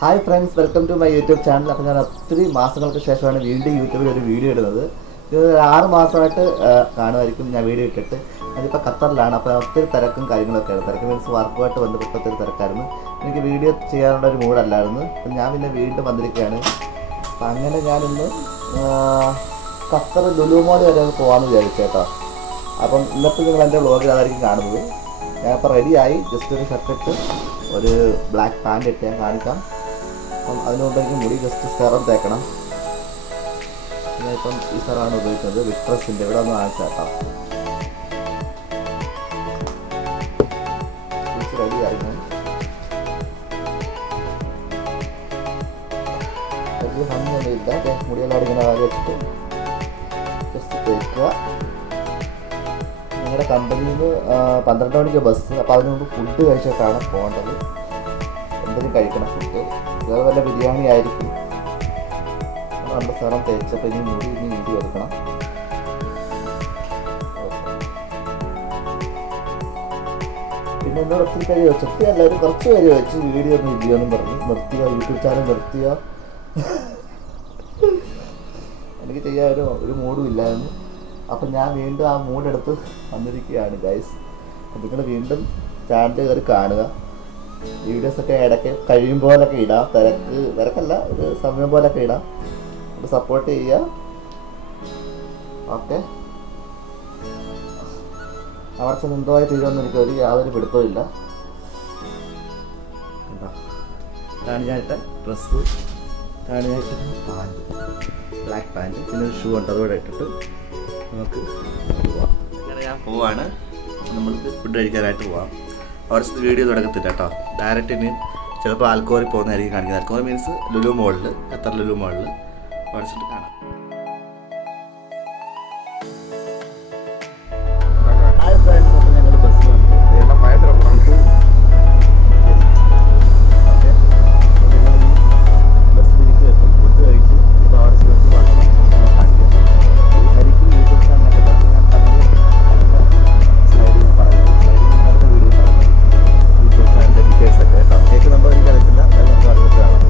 Hi friends, welcome to my YouTube channel. അപ്പോൾ ഞാൻ ഒത്തിരി മാസങ്ങൾക്ക് ശേഷമാണ് വീണ്ടും യൂട്യൂബിൽ ഒരു വീഡിയോ ഇടുന്നത്. ഇത് 6 മാസമായിട്ട് കാണുമായിരിക്കും ഞാൻ വീഡിയോ ഇട്ടിട്ട്. ഞാനിപ്പോൾ ഖത്തറിലാണ്. അപ്പോൾ ഒത്തിരി തിരക്കും കാര്യങ്ങളൊക്കെയാണ്. തിരക്ക് മീൻസ് വർക്കുമായിട്ട് ബന്ധപ്പെട്ട ഒത്തിരി തിരക്കായിരുന്നു. എനിക്ക് വീഡിയോ ചെയ്യാനുള്ള ഒരു മൂഡല്ലായിരുന്നു. അപ്പം ഞാൻ പിന്നെ വീണ്ടും വന്നിരിക്കുകയാണ്. അപ്പം അങ്ങനെ ഞാനിന്ന് ഖത്തർ ലുലു മോൾ വരെ പോകാമെന്ന് വിചാരിച്ചു കേട്ടോ. അപ്പം ഇന്നത്തെ നിങ്ങൾ എൻ്റെ വ്ളോഗിൽ അതായിരിക്കും കാണുന്നത്. ഞാനിപ്പോൾ റെഡിയായി. ജസ്റ്റ് ഒരു ഷർട്ടിട്ട് ഒരു ബ്ലാക്ക് പാൻറ് ഇട്ട് ഞാൻ കാണിക്കാം. അപ്പം അതിനുമുമ്പ് എനിക്ക് മുടി ജസ്റ്റ് സെറം തേക്കണം. ഞാനിപ്പം ഈ സെറാണ് ഉപയോഗിക്കുന്നത്, വിട്രസിൻ്റെ. ഇവിടെ ഒന്ന് കാണിച്ചാൽ കേട്ടോ. റെഡിയായി ഞാൻ. വലിയ ഭംഗിയൊന്നുമില്ല. മുടിയെല്ലാം ഇങ്ങനെ വാരി വെച്ചിട്ട് ജസ്റ്റ് തേക്കുക. ഞങ്ങളുടെ കമ്പനിയിൽ നിന്ന് 12 മണിക്ക് ബസ്. അപ്പോൾ അതിന് മുമ്പ് ഫുഡ് കഴിച്ചിട്ടാണ് പോകേണ്ടത്. എന്തെങ്കിലും കഴിക്കണം ഫുഡ്. വേറെ വല്ല ബിരിയാണി ആയിരിക്കും. നമ്മുടെ സ്ഥലം തേച്ചപ്പോൾ ഇനി വീഡിയോ എടുക്കണം. പിന്നെ എന്നോട് ഒത്തിരി പേര് വെച്ചു, എല്ലാവരും കുറച്ച് പേര് വെച്ച് വീഡിയോ ഒന്നും പറഞ്ഞു നിർത്തിയോ, യൂട്യൂബ് ചാനൽ നിർത്തിയോ. എനിക്ക് ചെയ്യാൻ ഒരു മൂഡും ഇല്ലായിരുന്നു. അപ്പം ഞാൻ വീണ്ടും ആ മൂഡെടുത്ത് വന്നിരിക്കുകയാണ് ഗൈസ്. നിങ്ങൾ വീണ്ടും ചാനൽ കയറി കാണുക. വീഡിയോസൊക്കെ ഇടയ്ക്ക് കഴിയും പോലൊക്കെ ഇടാം. തിരക്കല്ല, ഒരു സമയം പോലൊക്കെ ഇടാം. അത് സപ്പോർട്ട് ചെയ്യുക. ഓക്കെ. അവിടെ ചെന്ന് എന്തോ ആയി തീരുമെന്ന് എനിക്ക് യാതൊരു പിടുത്തവും ഇല്ല. ഇതാണ് ഞാനിട്ട ഡ്രസ്സ്, ഇതാണ് ഞാനിട്ട പാൻറ്, ബ്ലാക്ക് പാൻറ്. പിന്നെ ഒരു ഷൂ ഉണ്ട്, അതുകൂടെ ഇട്ടിട്ട് നമുക്ക് പോവാം. അങ്ങനെ ഞാൻ പോവാണ്. നമ്മൾക്ക് ഫുഡ് കഴിക്കാനായിട്ട് പോവാം. അവിടെ വീഡിയോ തുടങ്ങത്തില്ല കേട്ടോ. ഡയറക്റ്റ് ഇനി ചിലപ്പോൾ ആൽക്കോറിൽ പോകുന്നതായിരിക്കും കാണിക്കുന്നത്. ആൽക്കോറി മീൻസ് ലുലു മോളിൽ, ഖത്തർ ലുലു മോളിൽ പഠിച്ചിട്ട് കാണാം. ഞങ്ങൾ ബസ്സിൽ വന്നു. ബസ്സിലിരിക്കും, ഫുഡ് കഴിച്ചു. ഇപ്പോൾ അവിടെ സ്ഥലത്ത് വരണം. ശരിക്കും യൂട്യൂബ് ചാനലൊക്കെ കേൾക്കുന്നുണ്ടോ എനിക്കറിയത്തില്ല. അത് നമുക്ക് അറിഞ്ഞിട്ട് കാണാം.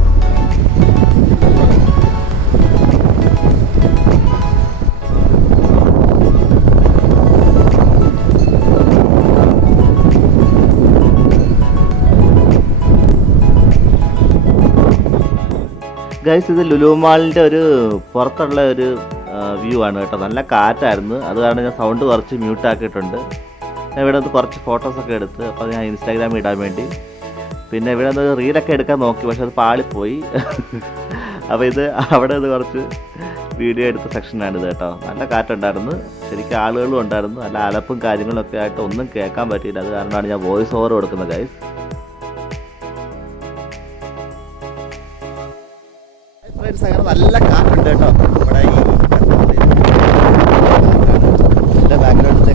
ഗൈസ്, ഇത് ലുലു മാളിൻ്റെ ഒരു പുറത്തുള്ള ഒരു വ്യൂ ആണ് കേട്ടോ. നല്ല കാറ്റായിരുന്നു. അത് കാരണം ഞാൻ സൗണ്ട് കുറച്ച് മ്യൂട്ടാക്കിയിട്ടുണ്ട്. ഞാൻ ഇവിടെ നിന്ന് കുറച്ച് ഫോട്ടോസൊക്കെ എടുത്ത് അപ്പോൾ ഞാൻ ഇൻസ്റ്റാഗ്രാമിൽ ഇടാൻ വേണ്ടി. പിന്നെ ഇവിടെ നിന്ന് റീലൊക്കെ എടുക്കാൻ നോക്കി, പക്ഷെ അത് പാളിപ്പോയി. അപ്പോൾ ഇത് അവിടെ നിന്ന് കുറച്ച് വീഡിയോ എടുത്ത സെക്ഷനാണിത് കേട്ടോ. നല്ല കാറ്റുണ്ടായിരുന്നു, ശരിക്കും ആളുകളും ഉണ്ടായിരുന്നു. നല്ല അലപ്പും കാര്യങ്ങളൊക്കെ ആയിട്ട് ഒന്നും കേൾക്കാൻ പറ്റിയില്ല. അത് കാരണമാണ് ഞാൻ വോയിസ് ഓവർ കൊടുക്കുന്നത് ഗൈസ്. ഫ്രണ്ട്സ്, അങ്ങനെ നല്ല കാറ്റുണ്ട് കേട്ടോ. നമ്മുടെ ഈ എൻ്റെ ബാക്ക്ഗ്രൗണ്ടിലെ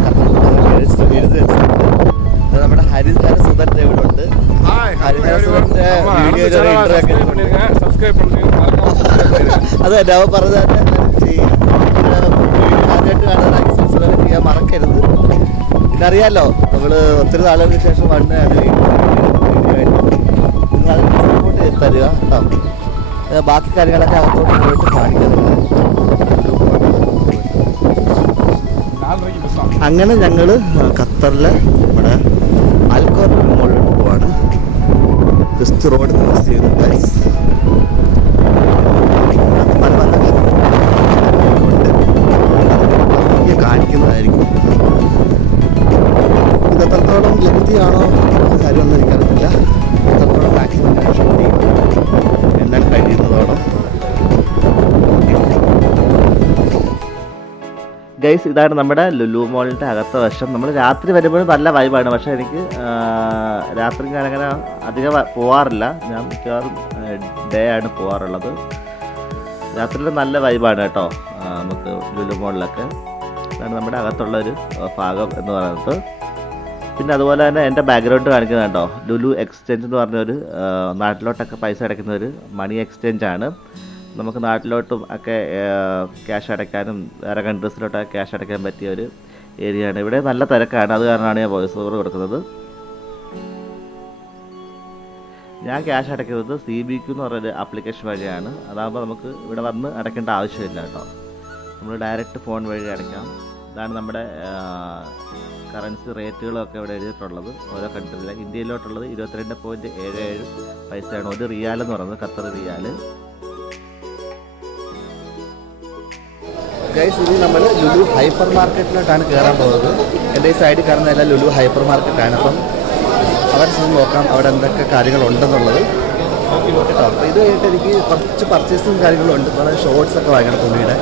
എഴുതി വെച്ചിട്ടുണ്ട്. നമ്മുടെ ഹരിഹര സുധൻ ഇവിടെ ഉണ്ട്. ഹരിഹര സുധൻ്റെ വീഡിയോ അത് തന്നെ അവ പറഞ്ഞ ആദ്യമായിട്ട് കാണാനായി സബ്സ്ക്രൈബ് ചെയ്യാൻ മറക്കരുത്. പിന്നെ അറിയാമല്ലോ, നമ്മൾ ഒത്തിരി നാളുകൾക്ക് ശേഷം വന്നതാണ് വീഡിയോ ആയിട്ട്. നിങ്ങൾ അതിന് സപ്പോർട്ട് ചെയ്ത് തരിക കേട്ടോ. ബാക്കി കാര്യങ്ങളൊക്കെ അകത്തോട്ട് പോയിട്ട് കാണിക്കുന്നില്ല. അങ്ങനെ ഞങ്ങൾ ഖത്തറിലെ നമ്മുടെ ആൽക്കോർ മോളിലോട്ട് പോവാണ്. ജസ്റ്റ് റോഡ് ക്രോസ് ചെയ്യുന്നു ഗൈസ്. പല പല കാണിക്കുന്നതായിരിക്കും. ഇത് എത്രത്തോളം ലെങ്തിയാണോ കാര്യമൊന്നും എനിക്കറിയില്ല. എത്രത്തോളം മാക്സിമം ഞാൻ ഷൂട്ട് ചെയ്യും എല്ലാം കഴിയുന്നതോടെ. ഗൈസ്, ഇതാണ് നമ്മുടെ ലുലു മോളിൻ്റെ അകത്ത വശം. നമ്മൾ രാത്രി വരുമ്പോഴും നല്ല വൈബാണ്. പക്ഷേ എനിക്ക് രാത്രി ഞാനങ്ങനെ അധികം പോവാറില്ല. ഞാൻ മിക്കവാറും ഡേ ആണ് പോവാറുള്ളത്. രാത്രിയിൽ നല്ല വൈബാണ് കേട്ടോ നമുക്ക് ലുലു മോളിലൊക്കെ. ഇതാണ് നമ്മുടെ അകത്തുള്ളൊരു ഭാഗം എന്ന് പറയുന്നത്. പിന്നെ അതുപോലെ തന്നെ എൻ്റെ ബാക്ക്ഗ്രൗണ്ട് കാണിക്കുന്നത് കേട്ടോ, ലുലു എക്സ്ചേഞ്ച് എന്ന് പറഞ്ഞൊരു നാട്ടിലോട്ടൊക്കെ പൈസ അടയ്ക്കുന്ന ഒരു മണി എക്സ്ചേഞ്ചാണ്. നമുക്ക് നാട്ടിലോട്ടും ഒക്കെ ക്യാഷ് അടയ്ക്കാനും വേറെ കൺട്രീസിലോട്ടൊക്കെ ക്യാഷ് അടയ്ക്കാൻ പറ്റിയ ഒരു ഏരിയയാണ്. ഇവിടെ നല്ല തിരക്കാണ്. അത് കാരണമാണ് ഞാൻ വോയിസ് ഓവർ കൊടുക്കുന്നത്. ഞാൻ ക്യാഷ് അടയ്ക്കുന്നത് CBQ എന്ന് പറയുന്ന ആപ്ലിക്കേഷൻ വഴിയാണ്. അതാകുമ്പോൾ നമുക്ക് ഇവിടെ വന്ന് അടയ്ക്കേണ്ട ആവശ്യമില്ല കേട്ടോ. നമ്മൾ ഡയറക്റ്റ് ഫോൺ വഴി അടയ്ക്കാം. ഇതാണ് നമ്മുടെ കറൻസി റേറ്റുകളൊക്കെ ഇവിടെ എഴുതിയിട്ടുള്ളത് ഓരോ കൺട്രിയിലെ. ഇന്ത്യയിലോട്ടുള്ളത് 22.77 പൈസയാണ് ഒരു റിയാൽ എന്ന് പറയുന്നത്, ഖത്തർ റിയാൽ. ഗൈസ്, ഇനി നമ്മൾ ലുലു ഹൈപ്പർ മാർക്കറ്റിലോട്ടാണ് കയറാൻ പോകുന്നത്. എൻ്റെ ഈ സൈഡിൽ കാണുന്നതെല്ലാം ലുലു ഹൈപ്പർ മാർക്കറ്റാണ്. അപ്പം അവിടെ ചെന്ന് നോക്കാം അവിടെ എന്തൊക്കെ കാര്യങ്ങളുണ്ടെന്നുള്ളത് കേട്ടോ. അപ്പോൾ ഇത് കഴിഞ്ഞിട്ട് എനിക്ക് കുറച്ച് പർച്ചേസും കാര്യങ്ങളുണ്ട്. കുറേ ഷോർട്സൊക്കെ വാങ്ങിക്കണം തുണിയുടെ.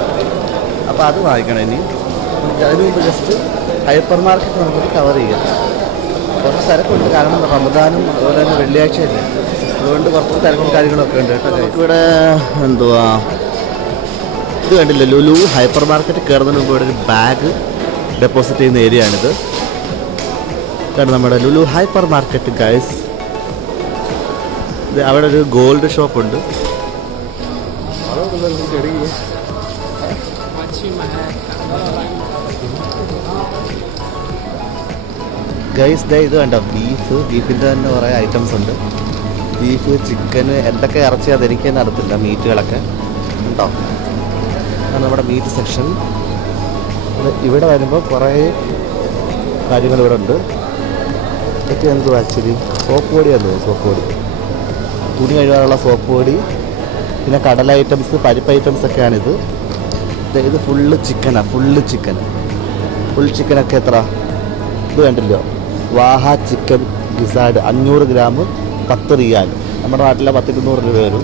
അപ്പോൾ അത് വാങ്ങിക്കണം ഇനി. അതിന് മുമ്പ് ജസ്റ്റ് ഹൈപ്പർ മാർക്കറ്റ് നമുക്കൊന്ന് കവർ ചെയ്യാം. കുറച്ച് തിരക്കുണ്ട്, കാരണം റമദാനും അതുപോലെ തന്നെ വെള്ളിയാഴ്ചയല്ലേ, അതുകൊണ്ട് കുറച്ച് തിരക്കും കാര്യങ്ങളൊക്കെ ഉണ്ട് കേട്ടോ. നമുക്കിവിടെ എന്തുവാ ഇത് കണ്ടില്ല, ലുലു ഹൈപ്പർ മാർക്കറ്റ് കയറുന്നതിന് മുമ്പ് ഇവിടെ ഒരു ബാഗ് ഡെപ്പോസിറ്റ് ചെയ്യുന്ന ഏരിയ ആണിത്. ഇതാണ് നമ്മുടെ ലുലു ഹൈപ്പർ മാർക്കറ്റ് ഗൈസ്. ഇത് അവിടെ ഒരു ഗോൾഡ് ഷോപ്പുണ്ട്. ഗൈസ് ദേ ഇത് കണ്ടോ, ബീഫിൻ്റെ തന്നെ കുറേ ഐറ്റംസ് ഉണ്ട്. ബീഫ്, ചിക്കന്, എന്തൊക്കെ ഇറച്ചി അതെനിക്ക് നടത്തില്ല, മീറ്റുകളൊക്കെ ഉണ്ടോ. അതാണ് നമ്മുടെ മീറ്റ് സെക്ഷൻ. ഇവിടെ വരുമ്പോൾ കുറേ കാര്യങ്ങൾ ഇവിടെ ഉണ്ട്. ഇതൊക്കെ എന്തോ ആക്ച്വലി സോപ്പ് പൊടിയാണെന്ന് തോന്നുന്നു. സോപ്പ് പൊടി, തുണി കഴുകാനുള്ള സോപ്പ് പൊടി, പിന്നെ കടല ഐറ്റംസ്, പരിപ്പ് ഐറ്റംസ് ഒക്കെയാണിത്. ഇത് ഫുള്ള് ചിക്കനാണ്, ഫുൾ ചിക്കനൊക്കെ എത്ര ഇത് കണ്ടില്ലോ, വാഹ ചിക്കൻ ഗിസാഡ് 500 ഗ്രാം 10 റിയാൽ. നമ്മുടെ നാട്ടിലെ 100-200 രൂപ വരും.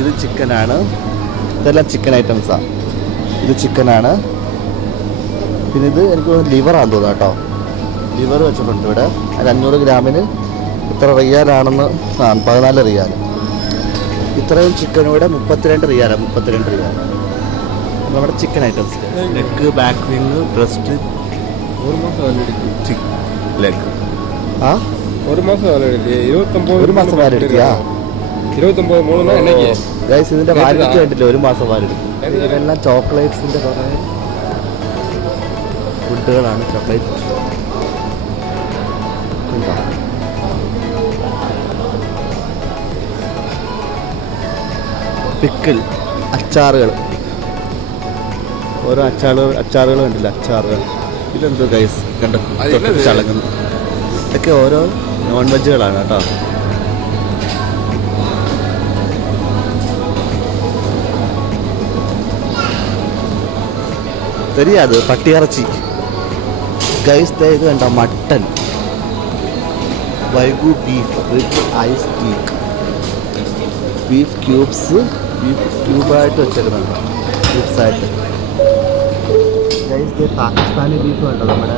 ഇത് ചിക്കനാണ്, ഇതെല്ലാം ചിക്കൻ ഐറ്റംസാണ്. ഇത് ചിക്കനാണ്. പിന്നെ ഇത് എനിക്ക് ലിവറാണെന്ന് തോന്നുന്നു കേട്ടോ. ലിവർ വെച്ചിട്ടുണ്ട് ഇവിടെ. അത് 500 ഗ്രാമിന് ഇത്ര റിയാലാണെന്ന്, 14 റിയാൽ. ഇത്രയും ചിക്കനൂടെ 32 റിയാലാണ്. 32 റിയാൽ നമ്മുടെ chicken items. Neck, back wing, breast, leg. ആ ഒരു മാസം വാലിഡിറ്റി ഗൈസ്, ഇതിന്റെ വാലിഡിറ്റി കണ്ടില്ല, 1 മാസം വാലിഡിറ്റി. ഇതെല്ലാം ചോക്ലേറ്റ്സിന്റെ കുറേ ഫുഡുകളാണ്. ചോക്ലേറ്റ് പിക്കിൾ, അച്ചാറുകൾ, ഓരോ അച്ചാറുകൾ കണ്ടില്ല, അച്ചാറുകൾ. ഇതെന്തോ ഗൈസ് കണ്ടോ, ചളങ്ങുന്നു. ഇതൊക്കെ ഓരോ നോൺ വെജുകളാണ് കേട്ടോ. தெரியாது പട്ടിയിറച്ചി ഗൈസ്. ഇത് കണ്ടോ, mutton, wagyu beef with ice cake, beef ക്യൂബായിട്ട് വെച്ചേക്കുന്നുണ്ട്, ക്യൂബ്സായിട്ട്. ഗൈസ് പാകിസ്ഥാനി ബീഫ് കണ്ടോ, നമ്മുടെ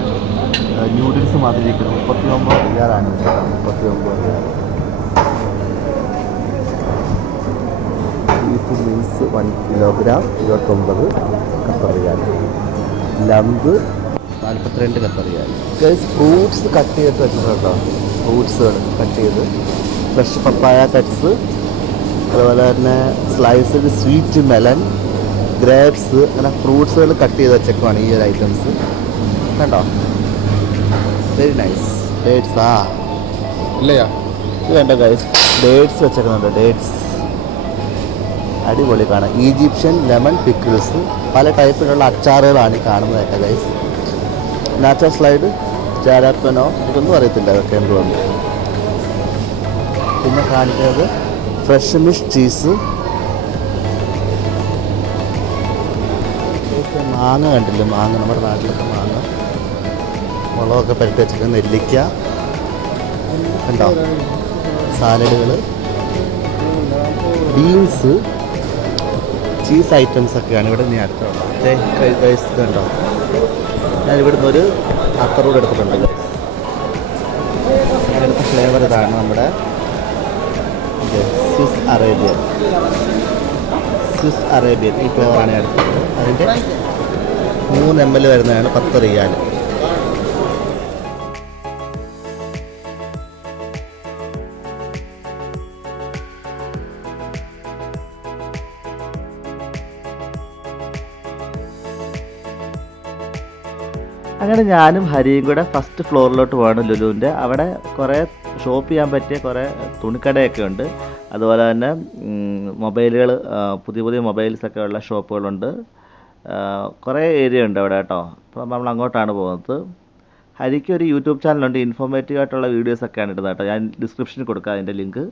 ന്യൂഡിൽസ് മാതിരിയിരിക്കുന്നു. 39 റിയാലാണ്. 39 റിയാൽ. ബീഫ് മീൻസ് 1 കിലോഗ്രാം 29 ഖത്തർ റിയാൽ. ലംബ് 42 ഖത്തർ റിയാൽ. ഗൈസ് ഫ്രൂട്ട്സ് കട്ട് ചെയ്തിട്ട് വെച്ചിട്ടുണ്ട് കേട്ടോ. ഫ്രൂട്ട്സുകൾ കട്ട് ചെയ്ത്, ഫ്രഷ് പപ്പായ കട്ട്സ്, അതുപോലെ തന്നെ സ്ലൈസ്ഡ് സ്വീറ്റ് മെലൺ, ഗ്രേപ്സ്, അങ്ങനെ ഫ്രൂട്ട്സുകൾ കട്ട് ചെയ്ത് വെച്ചേക്കുവാണ് ഈ ഒരു ഐറ്റംസ്. കണ്ടോ, വെരി നൈസ്. ഡേറ്റ്സാ ഇല്ലയാ, ഇത് കണ്ടോ ഗൈസ്, ഡേറ്റ്സ് വെച്ചേക്കുന്നുണ്ട്. ഡേറ്റ്സ് അടിപൊളി കാണാം. ഈജിപ്ഷ്യൻ ലെമൺ പിക്കിൾസ്, പല ടൈപ്പിലുള്ള അച്ചാറുകളാണ് ഈ കാണുന്നതൊക്കെ ഗൈസ്. നാച്ചുറൽ സ്ലൈഡ്, ജാരാപ്പനോ, ഇതൊന്നും അറിയത്തില്ല അതൊക്കെ എന്തുകൊണ്ട്. പിന്നെ കാണിക്കുന്നത് ഫ്രഷ് മിഷ് ചീസ്. മാങ്ങ കണ്ടില്ലേ, മാങ്ങ, നമ്മുടെ നാട്ടിലൊക്കെ മാങ്ങ, മുളകൊക്കെ പുരട്ടി വെച്ചിട്ട്, നെല്ലിക്ക കണ്ടോ, സാലഡുകൾ, ബീൻസ്, ചീസ് ഐറ്റംസ് ഒക്കെയാണ് ഇവിടെ. ഇനി അടുത്തുള്ളത് കണ്ടോ, ഞാൻ ഇവിടുന്ന് ഒരു അത്തറൂടെ എടുത്തിട്ടുണ്ട്. ഞാനെടുത്ത ഫ്ലേവർ ഇതാണ്, നമ്മുടെ സ്വിസ് അറേബ്യൻ ഈ ഫ്ലേവറാണ് ഞാൻ എടുത്തത്. അതിൻ്റെ 3 ml വരുന്നതാണ് 10 റിയാൽ. അങ്ങനെ ഞാനും ഹരിയും കൂടെ ഫസ്റ്റ് ഫ്ലോറിലോട്ട് പോവാണ് ലുലുവിൻ്റെ. അവിടെ കുറേ ഷോപ്പ് ചെയ്യാൻ പറ്റിയ കുറേ തുണിക്കടയൊക്കെ ഉണ്ട്. അതുപോലെ തന്നെ മൊബൈലുകൾ, പുതിയ പുതിയ മൊബൈൽസൊക്കെ ഉള്ള ഷോപ്പുകളുണ്ട്. കുറേ ഏരിയ ഉണ്ട് അവിടെ കേട്ടോ. അപ്പോൾ നമ്മൾ അങ്ങോട്ടാണ് പോകുന്നത്. ഹരിക്ക് ഒരു യൂട്യൂബ് ചാനലുണ്ട്, ഇൻഫോർമേറ്റീവ് ആയിട്ടുള്ള വീഡിയോസൊക്കെയാണ് ഇടുന്നത് കേട്ടോ. ഞാൻ ഡിസ്ക്രിപ്ഷനിൽ കൊടുക്കാം അതിൻ്റെ ലിങ്ക്.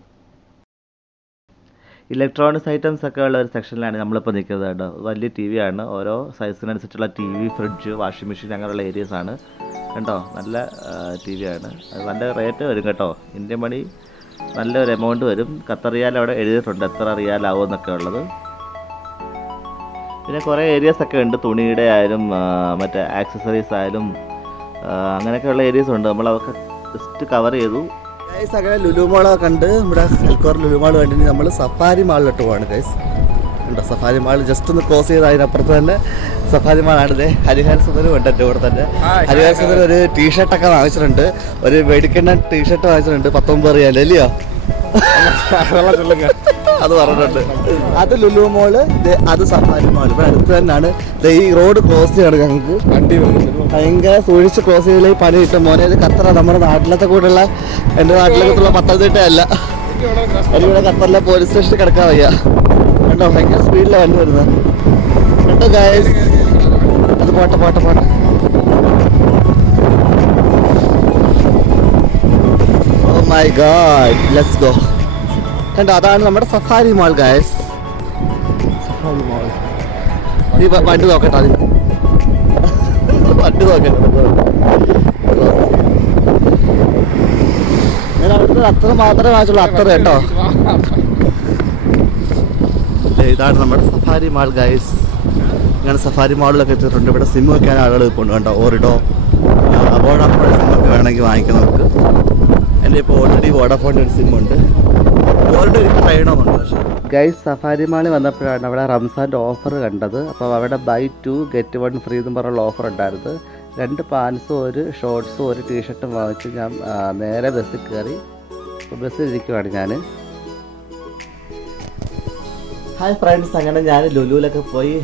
ഇലക്ട്രോണിക്സ് ഐറ്റംസ് ഒക്കെ ഉള്ള ഒരു സെക്ഷനിലാണ് നമ്മളിപ്പോൾ നിൽക്കുന്നത് കേട്ടോ. വലിയ ടി വി ആണ്, ഓരോ സൈസിനനുസരിച്ചുള്ള T V, fridge, washing machine അങ്ങനെയുള്ള ഏരിയസാണ് കേട്ടോ. നല്ല ടി വി ആണ്. അത് നല്ല റേറ്റ് വരും കേട്ടോ. ഇന്ത്യൻ മണി നല്ലൊരു എമൗണ്ട് വരും. ഖത്തർ റിയാൽ അവിടെ എഴുതിയിട്ടുണ്ട് എത്ര റിയാലാവും എന്നൊക്കെ ഉള്ളത്. പിന്നെ കുറേ ഏരിയാസൊക്കെ ഉണ്ട്, തുണിയുടെ ആയാലും മറ്റേ ആക്സസറീസ് ആയാലും അങ്ങനെയൊക്കെയുള്ള ഏരിയസ് ഉണ്ട്. നമ്മളതൊക്കെ ജസ്റ്റ് കവർ ചെയ്തു. ഗൈസ് അങ്ങനെ ലുലു മാളൊക്കെ കണ്ട് നമ്മുടെ ഹെൽക്കോർ ലുലു മാൾ കണ്ടിട്ട് നമ്മൾ സഫാരി മാളിലോട്ട് പോവാണ് ഗൈസ്. ഉണ്ടോ സഫാരി മാൾ ജസ്റ്റ് ഒന്ന് ക്രോസ് ചെയ്ത് അതിനപ്പുറത്ത് തന്നെ സഫാരി മാളാണ്. ഇതേ ഹരിഹര സുന്ദരം ഉണ്ട് എൻ്റെ കൂടെ തന്നെ. ഹരിഹര സുന്ദരം ഒരു ടീഷർട്ടൊക്കെ വാങ്ങിച്ചിട്ടുണ്ട്, ഒരു വെടിക്കണ്ണ ടീഷർട്ട് വാങ്ങിച്ചിട്ടുണ്ട് 19 റിയാൽ അല്ലയോ? അത് പറഞ്ഞിട്ടുണ്ട്. അത് ലുലു മോള്, അത് സഫാരി മാൾ. ഇവിടെ അടുത്ത് തന്നെയാണ്. ഈ റോഡ് ക്രോസ് ചെയ്യാണ് ഞങ്ങൾക്ക്. വണ്ടി ഭയങ്കര സൂക്ഷിച്ച് ക്രോസ് ചെയ്തില്ല. പണി കിട്ടും മോനെ. ഇത് ഖത്തറ, നമ്മുടെ നാട്ടിലത്തെ കൂടെയുള്ള, എൻ്റെ നാട്ടിലൊക്കെയുള്ള പത്തനംതിട്ടയല്ല. എനിക്കിവിടെ ഖത്തറിലെ പോലീസ് സ്റ്റേഷനിൽ കിടക്കാൻ വയ്യ കേട്ടോ. ഭയങ്കര സ്പീഡിലാണ് വണ്ടി വരുന്നത് കേട്ടോ ഗൈസ്. അത് പോട്ടെ പോട്ടെ പോട്ടെ. Oh my god, let's go. കണ്ടോ, അതാണ് നമ്മുടെ Safari mall guys. Safari mall. നീ വണ്ടി നോക്കട്ടെ, അതിന് വണ്ടി നോക്കട്ടെ. ഞാൻ അവിടുത്തെ അത്ര മാത്രമേ വാങ്ങിച്ചുള്ളൂ, അത്ര കേട്ടോ. ഇതാണ് നമ്മുടെ സഫാരി മാൾ ഗൈസ്. ഇങ്ങനെ സഫാരി മാളിലൊക്കെ എത്തിയിട്ടുണ്ട്. ഇവിടെ സിം വെക്കാൻ ആളുകൾ ഇപ്പോൾ കേട്ടോ. ഓറിഡോ, വോഡാഫോൺ സിമ്മൊക്കെ വേണമെങ്കിൽ വാങ്ങിക്കാം നമുക്ക്. എൻ്റെ ഇപ്പോൾ ഓൾറെഡി വോഡാഫോണിൻ്റെ ഒരു സിമ്മുണ്ട്, ഓൾറെഡി ഒരു ട്രെയിനുമുണ്ട്. പക്ഷേ ഗൈസ് സഫാരി മാളിൽ വന്നപ്പോഴാണ് അവിടെ റംസാൻ്റെ ഓഫർ കണ്ടത്. അപ്പോൾ അവിടെ ബൈ 2 get 1 ഫ്രീ എന്ന് പറഞ്ഞുള്ള ഓഫർ ഉണ്ടായിരുന്നു. 2 പാൻസും ഒരു ഷോർട്ട്സും ഒരു ടീഷർട്ടും വാങ്ങിച്ച് ഞാൻ നേരെ ബസ്സിൽ കയറി. ബസ്സിൽ ഇരിക്കുവാണ് ഞാൻ. ഹായ് ഫ്രണ്ട്സ്, അങ്ങനെ ഞാൻ ലുലുവിലൊക്കെ പോയി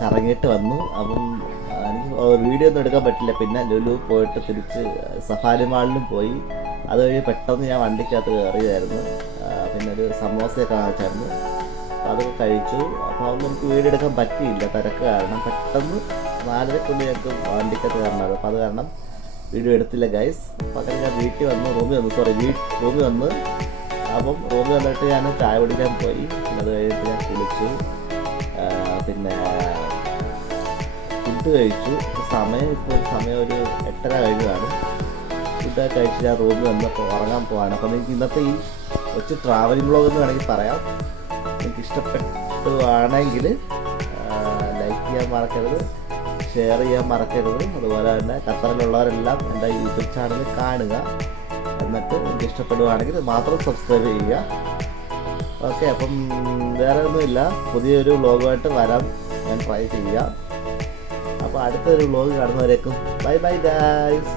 കറങ്ങിയിട്ട് വന്നു. അപ്പം എനിക്ക് വീഡിയോ ഒന്നും എടുക്കാൻ പറ്റില്ല. പിന്നെ ലുലു പോയിട്ട് തിരിച്ച് സഫാരി മാളിലും പോയി. അത് കഴിഞ്ഞ് പെട്ടെന്ന് ഞാൻ വണ്ടിക്കകത്ത് കയറിയായിരുന്നു. പിന്നെ ഒരു സമോസയൊക്കെ വാങ്ങിച്ചായിരുന്നു, അതൊക്കെ കഴിച്ചു. അപ്പോൾ അതൊന്നും എനിക്ക് വീഡിയോ എടുക്കാൻ പറ്റിയില്ല, തിരക്ക് കാരണം. പെട്ടെന്ന് 4:30 ഞങ്ങൾക്ക് വണ്ടിക്കകത്ത് കയറണത്. അപ്പോൾ അത് കാരണം വീഡിയോ എടുത്തില്ല ഗൈസ്. അപ്പോൾ അങ്ങനെ ഞാൻ വീട്ടിൽ വന്നു, റൂമിൽ വന്ന്. അപ്പം റൂമിൽ വന്നിട്ട് ഞാൻ ചായ കുടിക്കാൻ പോയി. പിന്നെ അത് കഴിഞ്ഞിട്ട് ഞാൻ കുളിച്ചു, പിന്നെ ഫുഡ് കഴിച്ചു. സമയം ഇപ്പോൾ ഒരു 8:30 കഴിഞ്ഞതാണ്. ഫുഡൊക്കെ കഴിച്ച് ഞാൻ റൂമിൽ വന്നപ്പോൾ ഉറങ്ങാൻ പോവാണ്. അപ്പോൾ നിങ്ങൾക്ക് ഇന്നത്തെ ഈ കുറച്ച് ട്രാവലിംഗ് വ്ളോഗ് എന്ന് വേണമെങ്കിൽ പറയാം. നിങ്ങൾക്ക് ഇഷ്ടപ്പെട്ടുവാണെങ്കിൽ ലൈക്ക് ചെയ്യാൻ മറക്കരുത്, ഷെയർ ചെയ്യാൻ മറക്കരുത്. അതുപോലെ തന്നെ ഖത്തറിലുള്ളവരെല്ലാം എൻ്റെ യൂട്യൂബ് ചാനൽ കാണുക. എന്നിട്ട് നിങ്ങൾക്ക് ഇഷ്ടപ്പെടുവാണെങ്കിൽ മാത്രം സബ്സ്ക്രൈബ് ചെയ്യുക. ഓക്കെ, അപ്പം വേറെ ഒന്നുമില്ല, പുതിയൊരു വ്ളോഗുമായിട്ട് വരാൻ ഞാൻ ട്രൈ ചെയ്യാം. അപ്പോൾ അടുത്തൊരു വ്ളോഗ് കാണുന്നവരേക്കും ബൈ ബൈ ഗൈസ്.